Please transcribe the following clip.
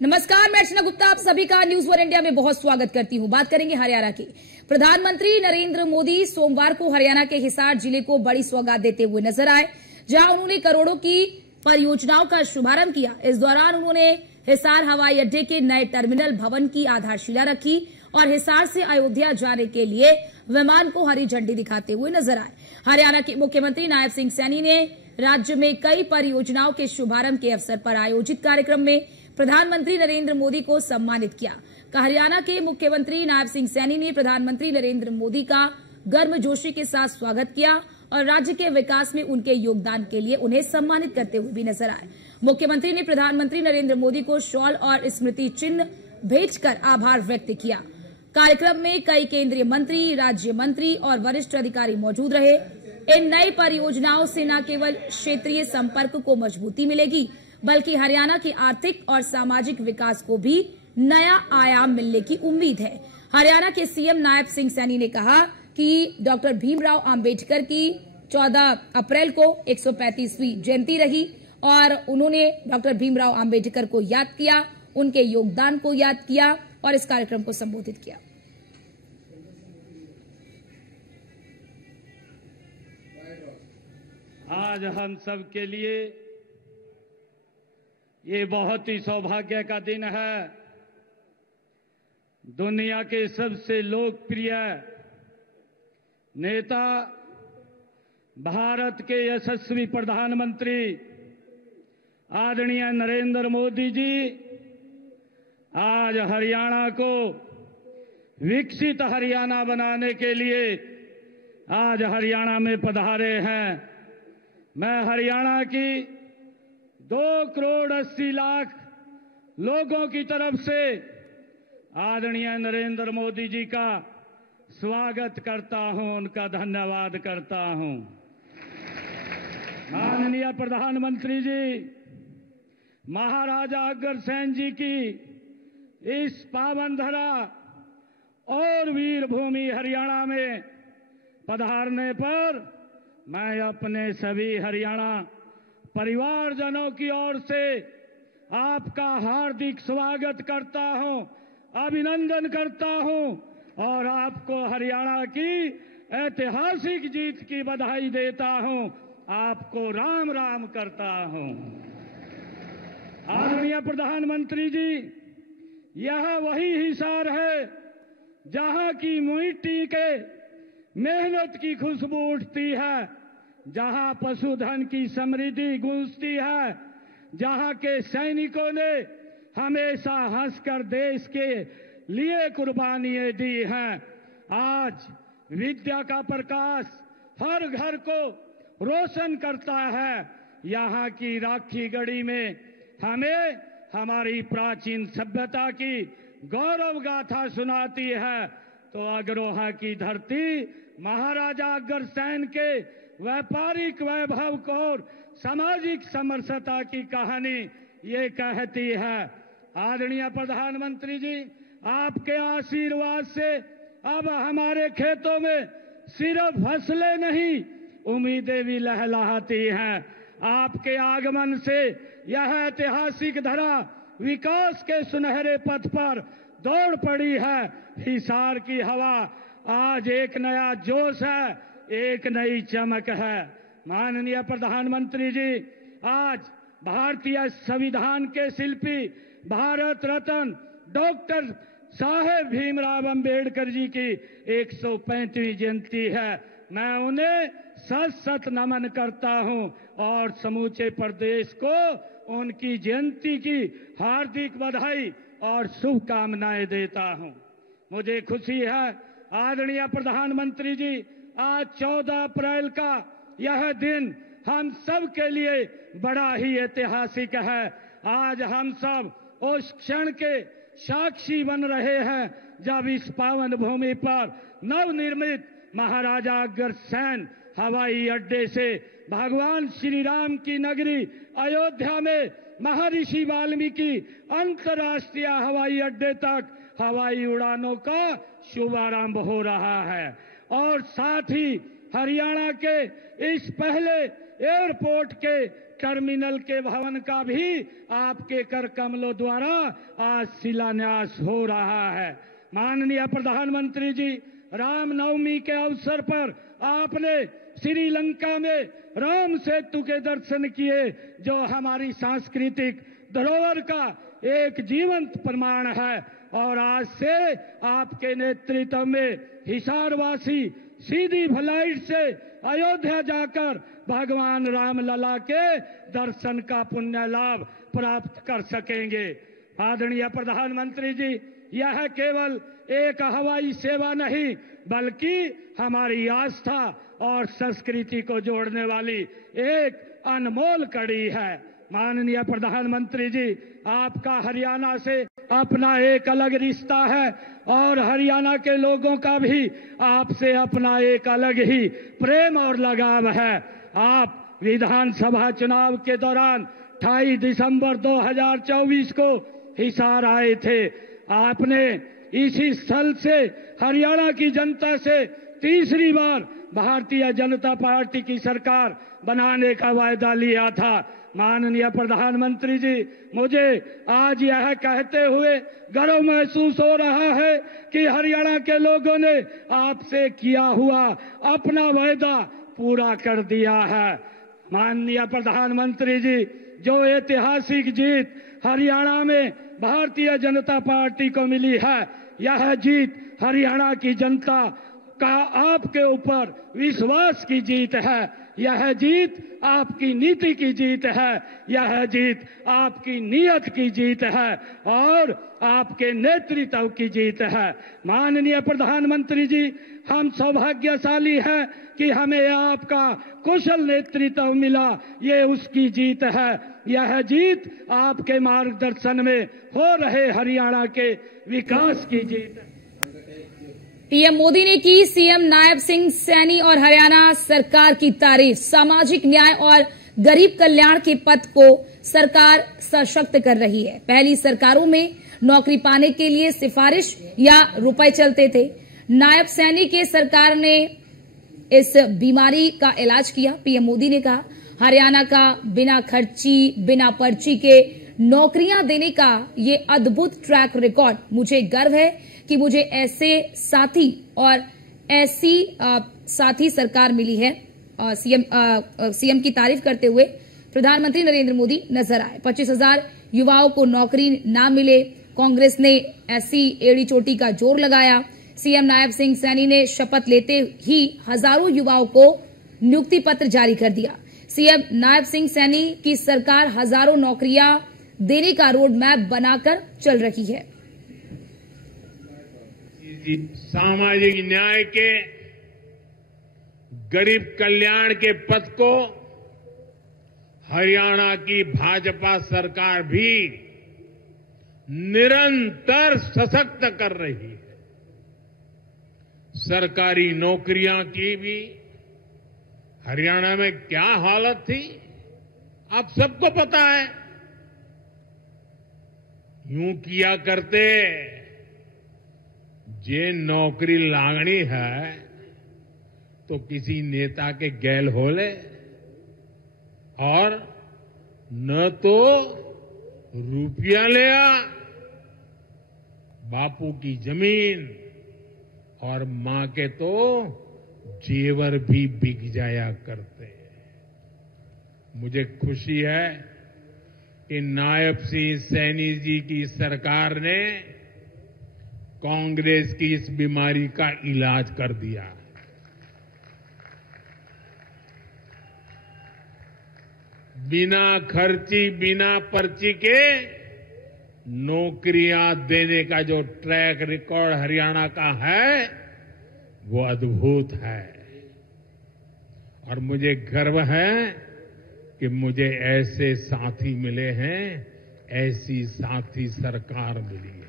नमस्कार, मैं अर्चना गुप्ता आप सभी का न्यूज वन इंडिया में बहुत स्वागत करती हूं। बात करेंगे हरियाणा की। प्रधानमंत्री नरेंद्र मोदी सोमवार को हरियाणा के हिसार जिले को बड़ी सौगात देते हुए नजर आए, जहां उन्होंने करोड़ों की परियोजनाओं का शुभारंभ किया। इस दौरान उन्होंने हिसार हवाई अड्डे के नए टर्मिनल भवन की आधारशिला रखी और हिसार से अयोध्या जाने के लिए विमान को हरी झंडी दिखाते हुए नजर आए। हरियाणा के मुख्यमंत्री नायब सिंह सैनी ने राज्य में कई परियोजनाओं के शुभारंभ के अवसर पर आयोजित कार्यक्रम में प्रधानमंत्री नरेंद्र मोदी को सम्मानित किया। हरियाणा के मुख्यमंत्री नायब सिंह सैनी ने प्रधानमंत्री नरेंद्र मोदी का गर्मजोशी के साथ स्वागत किया और राज्य के विकास में उनके योगदान के लिए उन्हें सम्मानित करते हुए भी नजर आए। मुख्यमंत्री ने प्रधानमंत्री नरेंद्र मोदी को शॉल और स्मृति चिन्ह भेंटकर आभार व्यक्त किया। कार्यक्रम में कई केंद्रीय मंत्री, राज्य मंत्री और वरिष्ठ अधिकारी मौजूद रहे। इन नई परियोजनाओं से न केवल क्षेत्रीय संपर्क को मजबूती मिलेगी, बल्कि हरियाणा के आर्थिक और सामाजिक विकास को भी नया आयाम मिलने की उम्मीद है। हरियाणा के सीएम नायब सिंह सैनी ने कहा कि डॉक्टर भीमराव अंबेडकर की 14 अप्रैल को 135वीं जयंती रही और उन्होंने डॉक्टर भीमराव अंबेडकर को याद किया, उनके योगदान को याद किया और इस कार्यक्रम को संबोधित किया। आज हम सब के लिए ये बहुत ही सौभाग्य का दिन है। दुनिया के सबसे लोकप्रिय नेता, भारत के यशस्वी प्रधानमंत्री आदरणीय नरेंद्र मोदी जी आज हरियाणा को विकसित हरियाणा बनाने के लिए आज हरियाणा में पधारे हैं। मैं हरियाणा की 2,80,00,000 लोगों की तरफ से आदरणीय नरेंद्र मोदी जी का स्वागत करता हूं, उनका धन्यवाद करता हूं। माननीय प्रधानमंत्री जी, महाराजा अग्रसेन जी की इस पावन धरा और वीर भूमि हरियाणा में पधारने पर मैं अपने सभी हरियाणा परिवारजनों की ओर से आपका हार्दिक स्वागत करता हूं, अभिनंदन करता हूं और आपको हरियाणा की ऐतिहासिक जीत की बधाई देता हूं, आपको राम राम करता हूं। आदरणीय प्रधानमंत्री जी, यह वही हिसार है जहां की मिट्टी के मेहनत की खुशबू उठती है, जहां पशुधन की समृद्धि गूंजती है, जहां के सैनिकों ने हमेशा हंसकर देश के लिए कुर्बानियां दी हैं। आज विद्या का प्रकाश हर घर को रोशन करता है। यहां की राखी गढ़ी में हमें हमारी प्राचीन सभ्यता की गौरव गाथा सुनाती है। तो अग्रोहा की धरती महाराजा अग्रसेन के व्यापारिक वैभव को और सामाजिक समरसता की कहानी ये कहती है। आदरणीय प्रधानमंत्री जी, आपके आशीर्वाद से अब हमारे खेतों में सिर्फ फसलें नहीं, उम्मीदें भी लहलहाती हैं। आपके आगमन से यह ऐतिहासिक धरा विकास के सुनहरे पथ पर दौड़ पड़ी है। हिसार की हवा आज एक नया जोश है, एक नई चमक है। माननीय प्रधानमंत्री जी, आज भारतीय संविधान के शिल्पी भारत रत्न डॉक्टर साहेब भीमराव अंबेडकर जी की 135वीं जयंती है। मैं उन्हें सत नमन करता हूं और समूचे प्रदेश को उनकी जयंती की हार्दिक बधाई और शुभकामनाएं देता हूं। मुझे खुशी है आदरणीय प्रधानमंत्री जी, आज 14 अप्रैल का यह दिन हम सब के लिए बड़ा ही ऐतिहासिक है। आज हम सब उस क्षण के साक्षी बन रहे हैं जब इस पावन भूमि पर नवनिर्मित महाराजा अग्रसेन हवाई अड्डे से भगवान श्री राम की नगरी अयोध्या में महर्षि वाल्मीकि अंतर्राष्ट्रीय हवाई अड्डे तक हवाई उड़ानों का शुभारंभ हो रहा है और साथ ही हरियाणा के इस पहले एयरपोर्ट के टर्मिनल के भवन का भी आपके कर कमलों द्वारा आज शिलान्यास हो रहा है। माननीय प्रधानमंत्री जी, रामनवमी के अवसर पर आपने श्रीलंका में राम सेतु के दर्शन किए, जो हमारी सांस्कृतिक धरोहर का एक जीवंत प्रमाण है। और आज से आपके नेतृत्व में हिसारवासी सीधी फ्लाइट से अयोध्या जाकर भगवान रामलला के दर्शन का पुण्य लाभ प्राप्त कर सकेंगे। आदरणीय प्रधानमंत्री जी, यह केवल एक हवाई सेवा नहीं, बल्कि हमारी आस्था और संस्कृति को जोड़ने वाली एक अनमोल कड़ी है। माननीय प्रधानमंत्री जी, आपका हरियाणा से अपना एक अलग रिश्ता है और हरियाणा के लोगों का भी आपसे अपना एक अलग ही प्रेम और लगाव है। आप विधानसभा चुनाव के दौरान 28 दिसंबर 2024 को हिसार आए थे। आपने इसी स्थल से हरियाणा की जनता से तीसरी बार भारतीय जनता पार्टी की सरकार बनाने का वायदा लिया था। माननीय प्रधानमंत्री जी, मुझे आज यह कहते हुए गर्व महसूस हो रहा है कि हरियाणा के लोगों ने आपसे किया हुआ अपना वायदा पूरा कर दिया है। माननीय प्रधानमंत्री जी, जो ऐतिहासिक जीत हरियाणा में भारतीय जनता पार्टी को मिली है, यह जीत हरियाणा की जनता का आपके ऊपर विश्वास की जीत है। यह जीत आपकी नीति की जीत है। यह जीत आपकी नीयत की जीत है और आपके नेतृत्व की जीत है। माननीय प्रधानमंत्री जी, हम सौभाग्यशाली हैं कि हमें आपका कुशल नेतृत्व मिला। ये उसकी जीत है। यह जीत आपके मार्गदर्शन में हो रहे हरियाणा के विकास की जीत है। पीएम मोदी ने की सीएम नायब सिंह सैनी और हरियाणा सरकार की तारीफ। सामाजिक न्याय और गरीब कल्याण के पथ को सरकार सशक्त कर रही है। पहली सरकारों में नौकरी पाने के लिए सिफारिश या रुपए चलते थे। नायब सैनी के सरकार ने इस बीमारी का इलाज किया। पीएम मोदी ने कहा, हरियाणा का बिना खर्ची बिना पर्ची के नौकरियां देने का ये अद्भुत ट्रैक रिकॉर्ड, मुझे गर्व है कि मुझे ऐसे साथी और ऐसी साथी सरकार मिली है। सीएम की तारीफ करते हुए प्रधानमंत्री नरेंद्र मोदी नजर आए। 25,000 युवाओं को नौकरी ना मिले, कांग्रेस ने ऐसी एड़ी चोटी का जोर लगाया। सीएम नायब सिंह सैनी ने शपथ लेते ही हजारों युवाओं को नियुक्ति पत्र जारी कर दिया। सीएम नायब सिंह सैनी की सरकार हजारों नौकरियां देने का रोड मैप बनाकर चल रही है। सामाजिक न्याय के, गरीब कल्याण के पथ को हरियाणा की भाजपा सरकार भी निरंतर सशक्त कर रही है। सरकारी नौकरियां की भी हरियाणा में क्या हालत थी, आप सबको पता है। यूं किया करते, जे नौकरी लागणी है तो किसी नेता के गैल हो ले, और न तो रुपया ले आ, बापू की जमीन और मां के तो जेवर भी बिक जाया करते। मुझे खुशी है कि नायब सिंह सैनी जी की सरकार ने कांग्रेस की इस बीमारी का इलाज कर दिया। बिना खर्ची बिना पर्ची के नौकरियां देने का जो ट्रैक रिकॉर्ड हरियाणा का है, वो अद्भुत है। और मुझे गर्व है कि मुझे ऐसे साथी मिले हैं, ऐसी साथी सरकार मिली है।